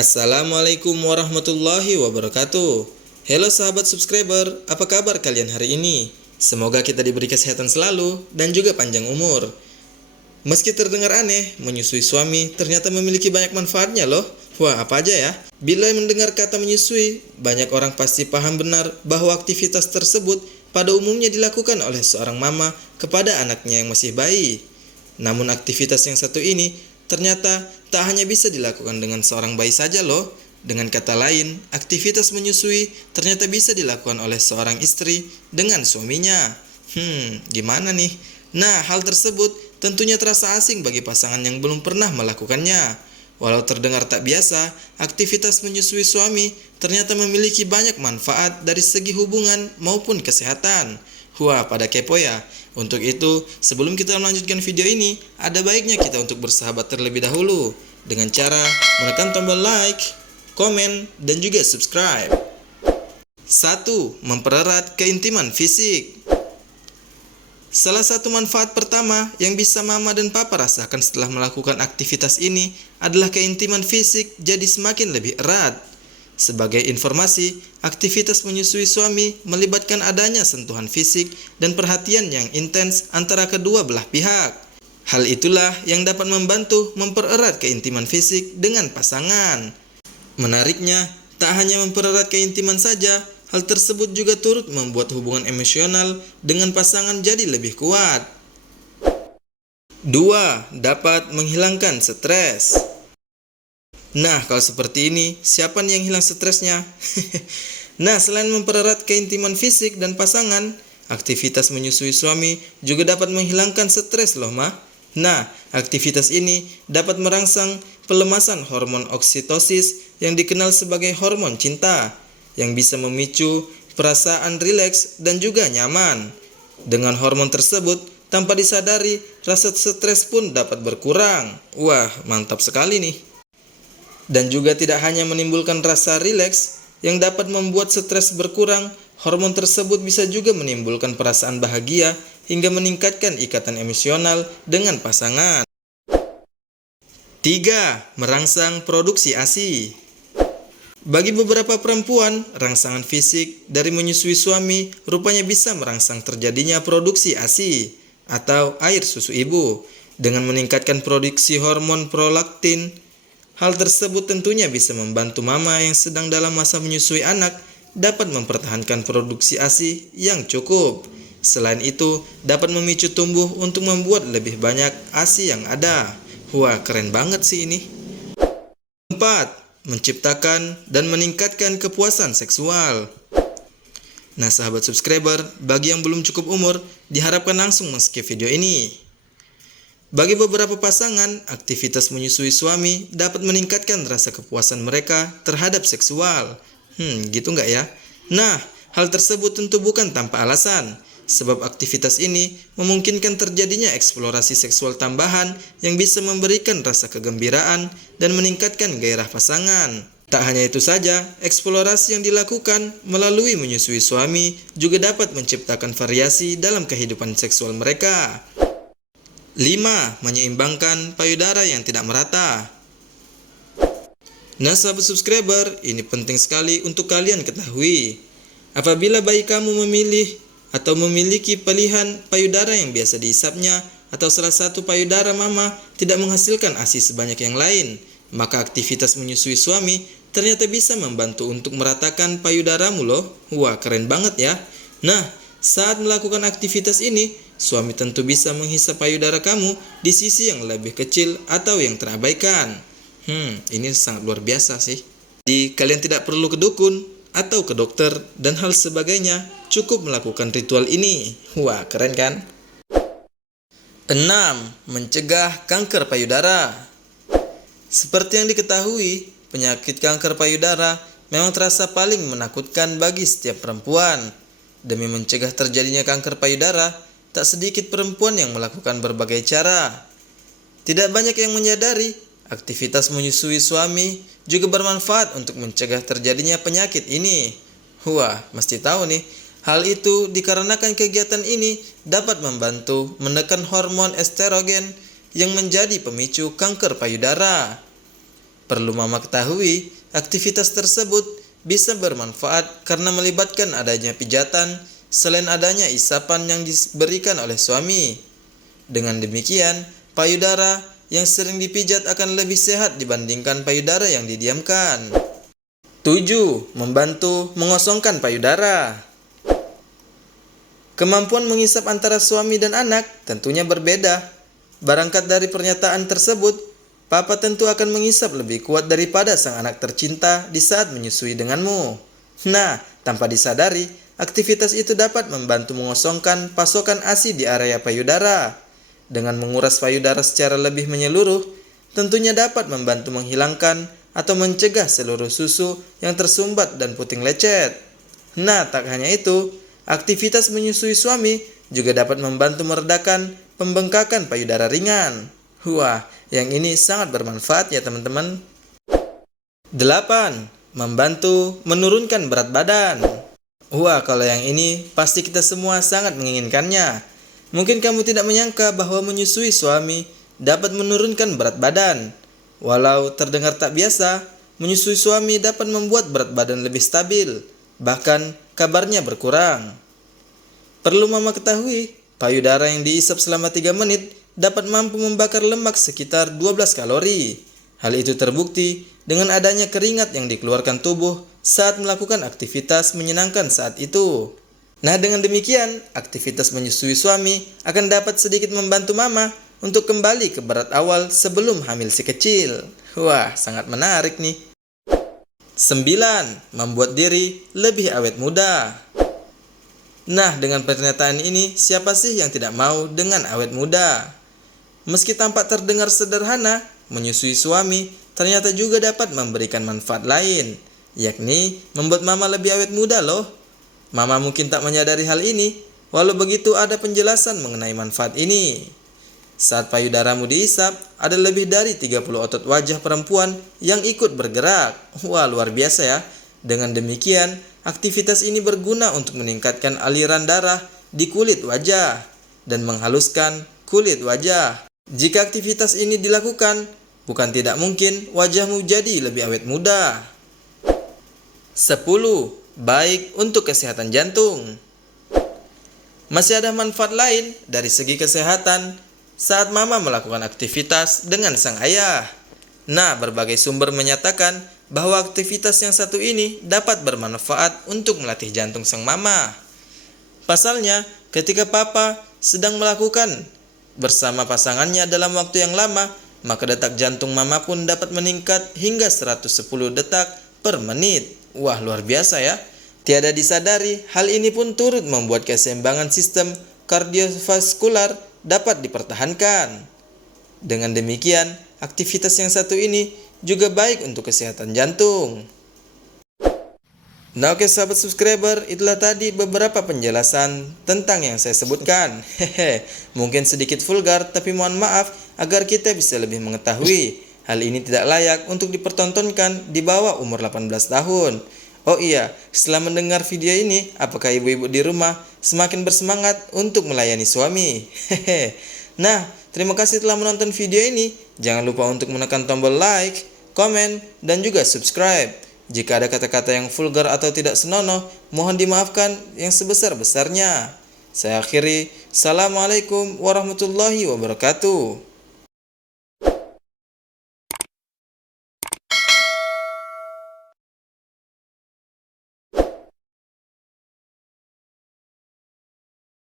Assalamualaikum warahmatullahi wabarakatuh. Halo sahabat subscriber, apa kabar kalian hari ini? Semoga kita diberi kesehatan selalu dan juga panjang umur. Meski terdengar aneh, menyusui suami ternyata memiliki banyak manfaatnya loh. Wah, apa aja ya? Bila mendengar kata menyusui, banyak orang pasti paham benar bahwa aktivitas tersebut pada umumnya dilakukan oleh seorang mama kepada anaknya yang masih bayi. Namun aktivitas yang satu ini ternyata tak hanya bisa dilakukan dengan seorang bayi saja loh. Dengan kata lain, aktivitas menyusui ternyata bisa dilakukan oleh seorang istri dengan suaminya. Gimana nih? Nah, hal tersebut tentunya terasa asing bagi pasangan yang belum pernah melakukannya. Walau terdengar tak biasa, aktivitas menyusui suami ternyata memiliki banyak manfaat dari segi hubungan maupun kesehatan. Wah, pada kepo ya? Untuk itu, sebelum kita melanjutkan video ini, ada baiknya kita untuk bersahabat terlebih dahulu dengan cara menekan tombol like, komen, dan juga subscribe. 1. Mempererat keintiman fisik. Salah satu manfaat pertama yang bisa mama dan papa rasakan setelah melakukan aktivitas ini adalah keintiman fisik jadi semakin lebih erat. Sebagai informasi, aktivitas menyusui suami melibatkan adanya sentuhan fisik dan perhatian yang intens antara kedua belah pihak. Hal itulah yang dapat membantu mempererat keintiman fisik dengan pasangan. Menariknya, tak hanya mempererat keintiman saja, hal tersebut juga turut membuat hubungan emosional dengan pasangan jadi lebih kuat. 2. Dapat menghilangkan stres. Nah, kalau seperti ini, siapa nih yang hilang stresnya? Nah, selain mempererat keintiman fisik dan pasangan, aktivitas menyusui suami juga dapat menghilangkan stres loh, Ma. Nah, aktivitas ini dapat merangsang pelemasan hormon oksitosis yang dikenal sebagai hormon cinta, yang bisa memicu perasaan rileks dan juga nyaman. Dengan hormon tersebut, tanpa disadari, rasa stres pun dapat berkurang. Wah, mantap sekali nih. Dan juga tidak hanya menimbulkan rasa rileks yang dapat membuat stres berkurang, hormon tersebut bisa juga menimbulkan perasaan bahagia hingga meningkatkan ikatan emosional dengan pasangan. 3. Merangsang produksi ASI. Bagi beberapa perempuan, rangsangan fisik dari menyusui suami rupanya bisa merangsang terjadinya produksi ASI atau air susu ibu dengan meningkatkan produksi hormon prolaktin. Hal tersebut tentunya bisa membantu mama yang sedang dalam masa menyusui anak dapat mempertahankan produksi ASI yang cukup. Selain itu, dapat memicu tumbuh untuk membuat lebih banyak ASI yang ada. Wah, keren banget sih ini. 4. Menciptakan dan meningkatkan kepuasan seksual. Nah, sahabat subscriber, bagi yang belum cukup umur, diharapkan langsung skip video ini. Bagi beberapa pasangan, aktivitas menyusui suami dapat meningkatkan rasa kepuasan mereka terhadap seksual. Gitu nggak ya? Nah, hal tersebut tentu bukan tanpa alasan, sebab aktivitas ini memungkinkan terjadinya eksplorasi seksual tambahan yang bisa memberikan rasa kegembiraan dan meningkatkan gairah pasangan. Tak hanya itu saja, eksplorasi yang dilakukan melalui menyusui suami juga dapat menciptakan variasi dalam kehidupan seksual mereka. 5. Menyeimbangkan payudara yang tidak merata. Nah, sahabat subscriber, ini penting sekali untuk kalian ketahui. Apabila bayi kamu memilih atau memiliki pilihan payudara yang biasa dihisapnya atau salah satu payudara mama tidak menghasilkan ASI sebanyak yang lain, maka aktivitas menyusui suami ternyata bisa membantu untuk meratakan payudaramu loh. Wah, keren banget ya. Nah, saat melakukan aktivitas ini, suami tentu bisa menghisap payudara kamu di sisi yang lebih kecil atau yang terabaikan. Ini sangat luar biasa sih. Jadi, kalian tidak perlu ke dukun atau ke dokter dan hal sebagainya, cukup melakukan ritual ini. Wah, keren kan? 6. Mencegah kanker payudara. Seperti yang diketahui, penyakit kanker payudara memang terasa paling menakutkan bagi setiap perempuan. Demi mencegah terjadinya kanker payudara, tak sedikit perempuan yang melakukan berbagai cara. Tidak banyak yang menyadari, aktivitas menyusui suami juga bermanfaat untuk mencegah terjadinya penyakit ini. Wah, mesti tahu nih. Hal itu dikarenakan kegiatan ini dapat membantu menekan hormon estrogen yang menjadi pemicu kanker payudara. Perlu Mama ketahui, aktivitas tersebut bisa bermanfaat karena melibatkan adanya pijatan selain adanya isapan yang diberikan oleh suami. Dengan demikian, payudara yang sering dipijat akan lebih sehat dibandingkan payudara yang didiamkan. 7. Membantu mengosongkan payudara. Kemampuan mengisap antara suami dan anak tentunya berbeda. Berangkat dari pernyataan tersebut, Papa tentu akan mengisap lebih kuat daripada sang anak tercinta di saat menyusui denganmu. Nah, tanpa disadari, aktivitas itu dapat membantu mengosongkan pasokan ASI di area payudara. Dengan menguras payudara secara lebih menyeluruh, tentunya dapat membantu menghilangkan atau mencegah seluruh susu yang tersumbat dan puting lecet. Nah, tak hanya itu, aktivitas menyusui suami juga dapat membantu meredakan pembengkakan payudara ringan. Wah, yang ini sangat bermanfaat ya teman-teman. 8. Membantu menurunkan berat badan. Wah, kalau yang ini pasti kita semua sangat menginginkannya. Mungkin kamu tidak menyangka bahwa menyusui suami dapat menurunkan berat badan. Walau terdengar tak biasa, menyusui suami dapat membuat berat badan lebih stabil, bahkan kabarnya berkurang. Perlu Mama ketahui, payudara yang diisap selama 3 menit dapat mampu membakar lemak sekitar 12 kalori. Hal itu terbukti dengan adanya keringat yang dikeluarkan tubuh saat melakukan aktivitas menyenangkan saat itu. Nah, dengan demikian, aktivitas menyusui suami akan dapat sedikit membantu Mama untuk kembali ke berat awal sebelum hamil si kecil. Wah, sangat menarik nih. 9. Membuat diri lebih awet muda. Nah, dengan pernyataan ini, siapa sih yang tidak mau dengan awet muda? Meski tampak terdengar sederhana, menyusui suami ternyata juga dapat memberikan manfaat lain, yakni membuat Mama lebih awet muda loh. Mama mungkin tak menyadari hal ini, walau begitu ada penjelasan mengenai manfaat ini. Saat payudaramu diisap, ada lebih dari 30 otot wajah perempuan yang ikut bergerak. Wah, luar biasa ya. Dengan demikian, aktivitas ini berguna untuk meningkatkan aliran darah di kulit wajah dan menghaluskan kulit wajah. Jika aktivitas ini dilakukan, bukan tidak mungkin wajahmu jadi lebih awet muda. 10. Baik untuk kesehatan jantung. Masih ada manfaat lain dari segi kesehatan saat Mama melakukan aktivitas dengan sang ayah. Nah, berbagai sumber menyatakan bahwa aktivitas yang satu ini dapat bermanfaat untuk melatih jantung sang Mama. Pasalnya, ketika Papa sedang melakukan bersama pasangannya dalam waktu yang lama, maka detak jantung Mama pun dapat meningkat hingga 110 detak per menit. Wah, luar biasa ya. Tiada disadari, hal ini pun turut membuat keseimbangan sistem kardiovaskular dapat dipertahankan. Dengan demikian, aktivitas yang satu ini juga baik untuk kesehatan jantung. Nah, oke sahabat subscriber, itulah tadi beberapa penjelasan tentang yang saya sebutkan. Mungkin sedikit vulgar, tapi mohon maaf agar kita bisa lebih mengetahui. Hal ini tidak layak untuk dipertontonkan di bawah umur 18 tahun. Oh iya, setelah mendengar video ini, apakah ibu-ibu di rumah semakin bersemangat untuk melayani suami? Nah, terima kasih telah menonton video ini. Jangan lupa untuk menekan tombol like, komen, dan juga subscribe. Jika ada kata-kata yang vulgar atau tidak senonoh, mohon dimaafkan yang sebesar-besarnya. Saya akhiri, Assalamualaikum warahmatullahi wabarakatuh.